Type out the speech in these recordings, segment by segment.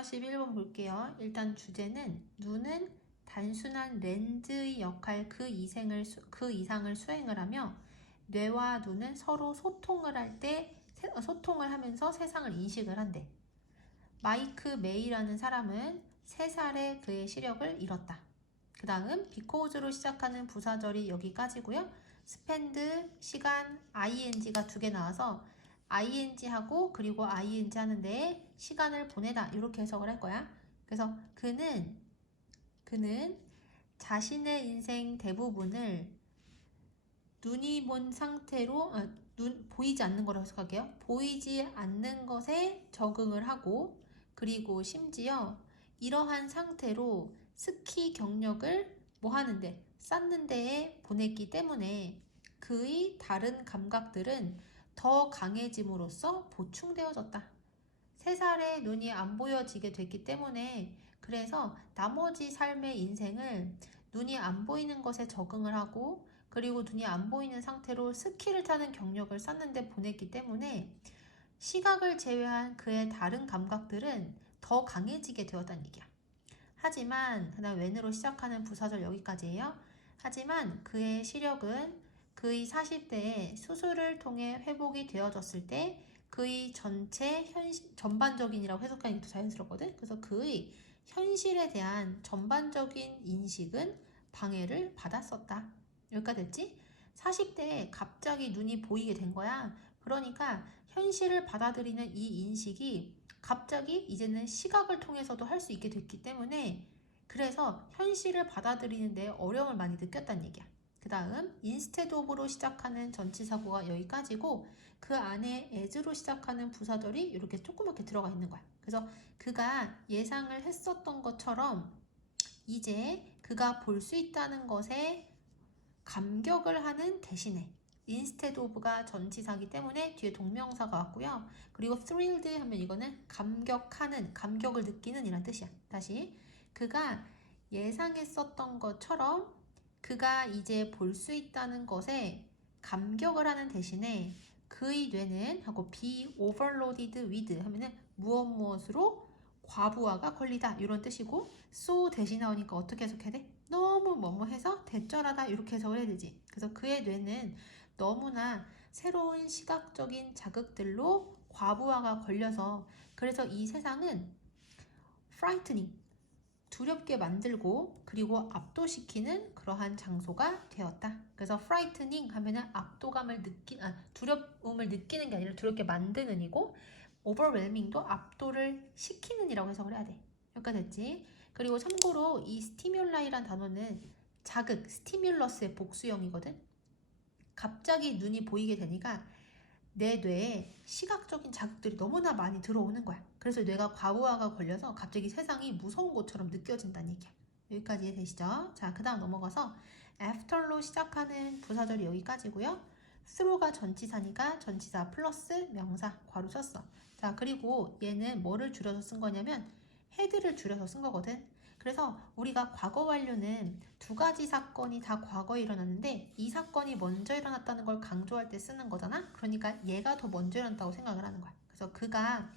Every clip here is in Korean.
41번 볼게요. 일단 주제는 눈은 단순한 렌즈의 역할 그 이상을 수행을 하며 뇌와 눈은 서로 소통을 하면서 세상을 인식을 한대. 마이크 메이라는 사람은 3살에 그의 시력을 잃었다. 그 다음 비코즈로 시작하는 부사절이 여기까지고요. 스펜드, 시간, ing가 2개 나와서 ing하고 그리고 ing 하는데 시간을 보내다 이렇게 해석을 할 거야. 그래서 그는 자신의 인생 대부분을 눈이 본 상태로 보이지 않는 거라고 해석할게요. 보이지 않는 것에 적응을 하고 그리고 심지어 이러한 상태로 스키 경력을 쌓는 데에 보냈기 때문에 그의 다른 감각들은 더 강해짐으로써 보충되어졌다. 3살에 눈이 안 보여지게 됐기 때문에 그래서 나머지 삶의 인생을 눈이 안 보이는 것에 적응을 하고 그리고 눈이 안 보이는 상태로 스키를 타는 경력을 쌓는데 보냈기 때문에 시각을 제외한 그의 다른 감각들은 더 강해지게 되었다는 얘기야. 하지만 그다음 when으로 시작하는 부사절 여기까지예요. 하지만 그의 시력은 그의 40대에 수술을 통해 회복이 되어졌을 때 그의 전반적인이라고 해석하는 게 더 자연스럽거든. 그래서 그의 현실에 대한 전반적인 인식은 방해를 받았었다. 여기까지 됐지? 40대에 갑자기 눈이 보이게 된 거야. 그러니까 현실을 받아들이는 이 인식이 갑자기 이제는 시각을 통해서도 할 수 있게 됐기 때문에 그래서 현실을 받아들이는 데 어려움을 많이 느꼈다는 얘기야. 그 다음 instead of로 시작하는 전치사구가 여기까지고 그 안에 as로 시작하는 부사절이 이렇게 조그맣게 들어가 있는 거야. 그래서 그가 예상을 했었던 것처럼 이제 그가 볼 수 있다는 것에 감격을 하는 대신에 instead of가 전치사기 때문에 뒤에 동명사가 왔고요. 그리고 thrilled 하면 이거는 감격을 느끼는 이란 뜻이야. 다시 그가 예상했었던 것처럼 그가 이제 볼 수 있다는 것에 감격을 하는 대신에 그의 뇌는 하고 be overloaded with 하면은 무엇으로 과부하가 걸리다 이런 뜻이고 so 대신 나오니까 어떻게 해석해야 돼? 너무 뭐뭐해서 대절하다 이렇게 해석을 해야 되지. 그래서 그의 뇌는 너무나 새로운 시각적인 자극들로 과부하가 걸려서 그래서 이 세상은 frightening 두렵게 만들고 그리고 압도시키는 그러한 장소가 되었다. 그래서 frightening 하면은 두려움을 느끼는 게 아니라 두렵게 만드는 이고 overwhelming도 압도를 시키는 이라고 해석을 해야 돼. 여기까지 됐지? 그리고 참고로 이 stimulai란 단어는 자극, stimulus의 복수형이거든. 갑자기 눈이 보이게 되니까 내 뇌에 시각적인 자극들이 너무나 많이 들어오는 거야. 그래서 뇌가 과부하가 걸려서 갑자기 세상이 무서운 것처럼 느껴진다는 얘기야. 여기까지 이해되시죠? 자, 그 다음 넘어가서 after로 시작하는 부사절이 여기까지고요. through가 전치사니까 전치사 플러스 명사 괄호 썼어. 자, 그리고 얘는 뭐를 줄여서 쓴 거냐면 had를 줄여서 쓴 거거든. 그래서 우리가 과거 완료는 2가지 사건이 다 과거에 일어났는데 이 사건이 먼저 일어났다는 걸 강조할 때 쓰는 거잖아. 그러니까 얘가 더 먼저 일어났다고 생각을 하는 거야. 그래서 그가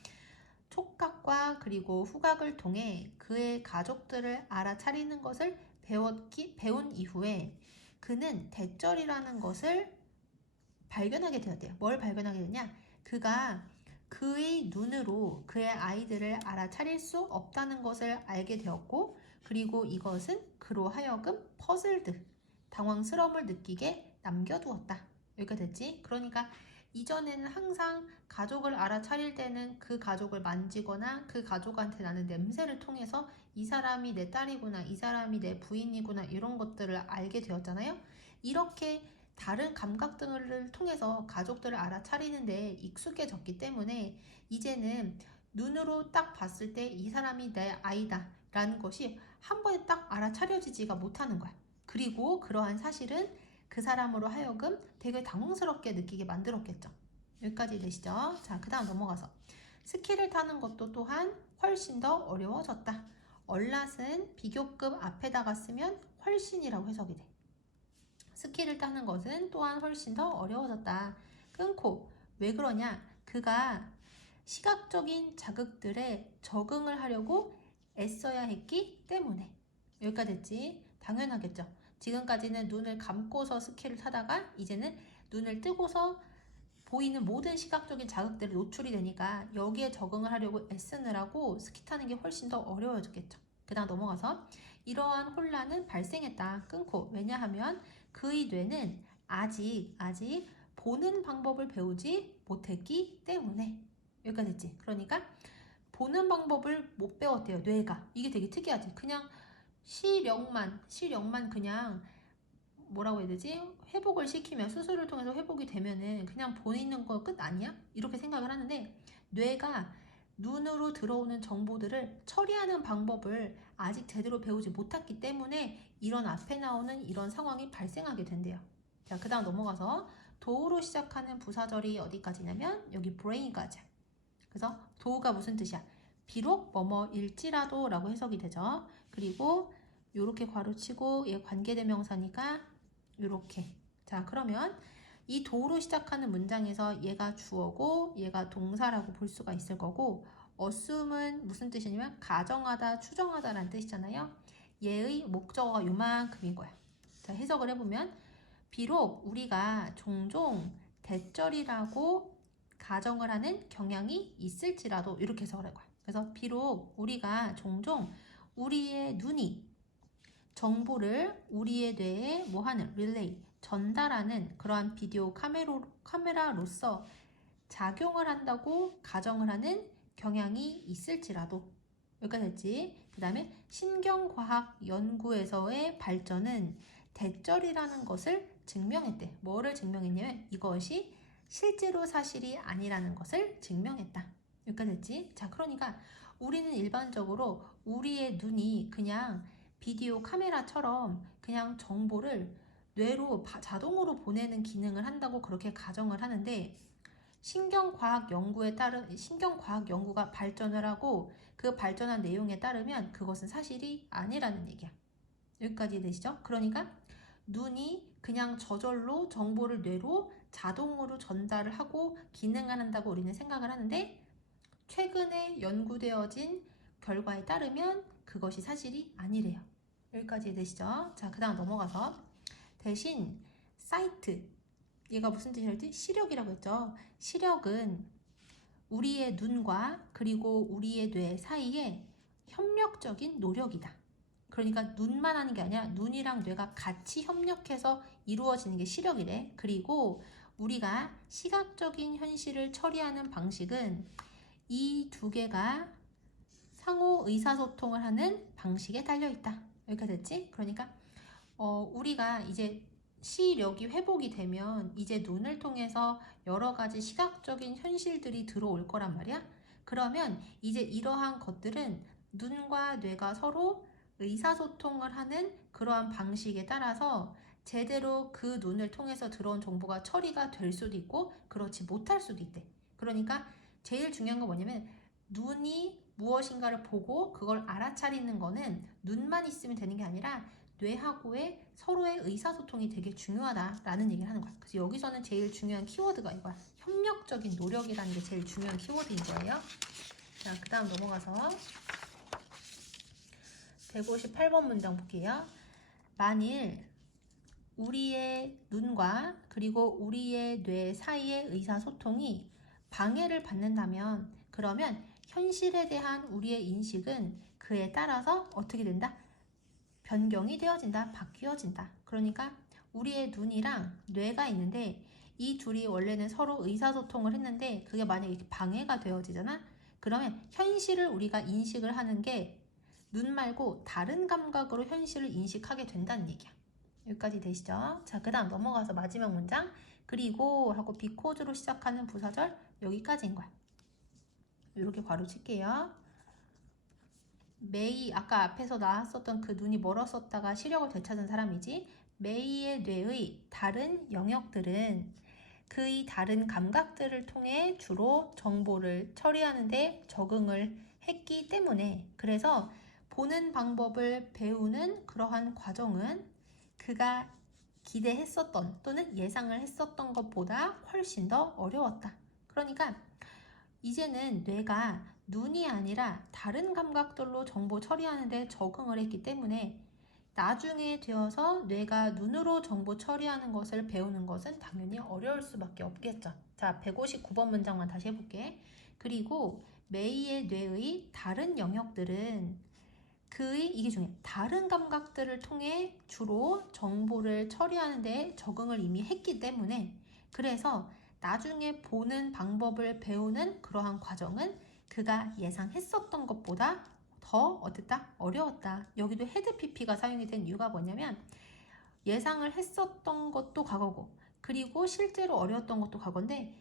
촉각과 그리고 후각을 통해 그의 가족들을 알아차리는 것을 배운 이후에 그는 대절이라는 것을 발견하게 되었대요. 뭘 발견하게 되냐? 그가 그의 눈으로 그의 아이들을 알아차릴 수 없다는 것을 알게 되었고 그리고 이것은 그로 하여금 퍼즐드, 당황스러움을 느끼게 남겨두었다. 여기가 됐지? 그러니까 이전에는 항상 가족을 알아차릴 때는 그 가족을 만지거나 그 가족한테 나는 냄새를 통해서 이 사람이 내 딸이구나, 이 사람이 내 부인이구나 이런 것들을 알게 되었잖아요. 이렇게 다른 감각 등을 통해서 가족들을 알아차리는데 익숙해졌기 때문에 이제는 눈으로 딱 봤을 때 이 사람이 내 아이다 라는 것이 한 번에 딱 알아차려지지가 못하는 거야. 그리고 그러한 사실은 그 사람으로 하여금 되게 당황스럽게 느끼게 만들었겠죠. 여기까지 되시죠? 자, 그 다음 넘어가서 스키를 타는 것도 또한 훨씬 더 어려워졌다. 얼랏은 비교급 앞에다가 쓰면 훨씬이라고 해석이 돼. 스키를 타는 것은 또한 훨씬 더 어려워졌다. 끊고 왜 그러냐? 그가 시각적인 자극들에 적응을 하려고 애써야 했기 때문에. 여기까지 됐지? 당연하겠죠. 지금까지는 눈을 감고서 스키를 타다가 이제는 눈을 뜨고서 보이는 모든 시각적인 자극들이 노출이 되니까 여기에 적응을 하려고 애쓰느라고 스키 타는 게 훨씬 더 어려워졌겠죠. 그 다음 넘어가서 이러한 혼란은 발생했다. 끊고. 왜냐하면 그의 뇌는 아직 보는 방법을 배우지 못했기 때문에. 여기까지 됐지? 그러니까 보는 방법을 못 배웠대요. 뇌가. 이게 되게 특이하지. 그냥 시력만 그냥 뭐라고 해야 되지? 회복을 시키면 수술을 통해서 회복이 되면은 그냥 보이는 거 끝 아니야? 이렇게 생각을 하는데 뇌가 눈으로 들어오는 정보들을 처리하는 방법을 아직 제대로 배우지 못했기 때문에 이런 앞에 나오는 이런 상황이 발생하게 된대요. 자, 그 다음 넘어가서 도우로 시작하는 부사절이 어디까지냐면 여기 brain까지. 그래서 도우가 무슨 뜻이야? 비록 뭐뭐일지라도 라고 해석이 되죠. 그리고 요렇게 괄호치고 얘 관계대명사니까 요렇게. 자, 그러면 이 도로 시작하는 문장에서 얘가 주어고 얘가 동사라고 볼 수가 있을 거고 assume은 무슨 뜻이냐면 가정하다, 추정하다 라는 뜻이잖아요. 얘의 목적어가 요만큼인 거야. 자, 해석을 해보면 비록 우리가 종종 대절이라고 가정을 하는 경향이 있을지라도 이렇게 해석을 할 거야. 그래서 비록 우리가 종종 우리의 눈이 정보를 우리의 뇌에 뭐하는 릴레이 전달하는 그러한 비디오 카메라로서 작용을 한다고 가정을 하는 경향이 있을지라도 여기까지 됐지. 그 다음에 신경과학 연구에서의 발전은 대절이라는 것을 증명했대. 뭐를 증명했냐면 이것이 실제로 사실이 아니라는 것을 증명했다. 여기까지 됐지. 자, 그러니까 우리는 일반적으로 우리의 눈이 그냥 비디오 카메라처럼 그냥 정보를 뇌로 자동으로 보내는 기능을 한다고 그렇게 가정을 하는데 신경과학 연구가 발전을 하고 그 발전한 내용에 따르면 그것은 사실이 아니라는 얘기야. 여기까지 되시죠? 그러니까 눈이 그냥 저절로 정보를 뇌로 자동으로 전달을 하고 기능을 한다고 우리는 생각을 하는데 최근에 연구되어진 결과에 따르면 그것이 사실이 아니래요. 여기까지 되시죠? 자, 그 다음 넘어가서 대신 사이트 얘가 무슨 뜻이랄지? 시력이라고 했죠. 시력은 우리의 눈과 그리고 우리의 뇌 사이에 협력적인 노력이다. 그러니까 눈만 하는 게 아니라 눈이랑 뇌가 같이 협력해서 이루어지는 게 시력이래. 그리고 우리가 시각적인 현실을 처리하는 방식은 이 두 개가 상호 의사소통을 하는 방식에 달려있다. 여기까지 됐지? 그러니까 우리가 이제 시력이 회복이 되면 이제 눈을 통해서 여러 가지 시각적인 현실들이 들어올 거란 말이야. 그러면 이제 이러한 것들은 눈과 뇌가 서로 의사소통을 하는 그러한 방식에 따라서 제대로 그 눈을 통해서 들어온 정보가 처리가 될 수도 있고 그렇지 못할 수도 있대. 그러니까 제일 중요한 건 뭐냐면 눈이 무엇인가를 보고 그걸 알아차리는 거는 눈만 있으면 되는 게 아니라 뇌하고의 서로의 의사소통이 되게 중요하다라는 얘기를 하는 거야. 그래서 여기서는 제일 중요한 키워드가 이거야. 협력적인 노력이라는 게 제일 중요한 키워드인 거예요. 자, 그 다음 넘어가서 158번 문장 볼게요. 만일 우리의 눈과 그리고 우리의 뇌 사이의 의사소통이 방해를 받는다면 그러면 현실에 대한 우리의 인식은 그에 따라서 어떻게 된다? 변경이 되어진다. 바뀌어진다. 그러니까 우리의 눈이랑 뇌가 있는데 이 둘이 원래는 서로 의사소통을 했는데 그게 만약에 이렇게 방해가 되어지잖아? 그러면 현실을 우리가 인식을 하는 게 눈 말고 다른 감각으로 현실을 인식하게 된다는 얘기야. 여기까지 되시죠? 자, 그 다음 넘어가서 마지막 문장 그리고 하고 because 로 시작하는 부사절 여기까지인 거야. 이렇게 괄호 칠게요. 메이 아까 앞에서 나왔었던 그 눈이 멀었었다가 시력을 되찾은 사람이지. 메이의 뇌의 다른 영역들은 그의 다른 감각들을 통해 주로 정보를 처리하는 데 적응을 했기 때문에 그래서 보는 방법을 배우는 그러한 과정은 그가 기대했었던 또는 예상을 했었던 것보다 훨씬 더 어려웠다. 그러니까 이제는 뇌가 눈이 아니라 다른 감각들로 정보 처리하는 데 적응을 했기 때문에 나중에 되어서 뇌가 눈으로 정보 처리하는 것을 배우는 것은 당연히 어려울 수밖에 없겠죠. 자, 159번 문장만 다시 해볼게. 그리고 메이의 뇌의 다른 영역들은 이게 중요해. 다른 감각들을 통해 주로 정보를 처리하는 데 적응을 이미 했기 때문에 그래서 나중에 보는 방법을 배우는 그러한 과정은 그가 예상했었던 것보다 더 어땠다? 어려웠다. 여기도 헤드 PP가 사용이 된 이유가 뭐냐면 예상을 했었던 것도 과거고 그리고 실제로 어려웠던 것도 과거인데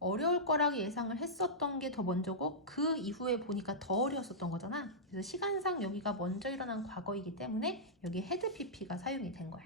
어려울 거라고 예상을 했었던 게 더 먼저고 그 이후에 보니까 더 어려웠었던 거잖아. 그래서 시간상 여기가 먼저 일어난 과거이기 때문에 여기 헤드 PP가 사용이 된 거야.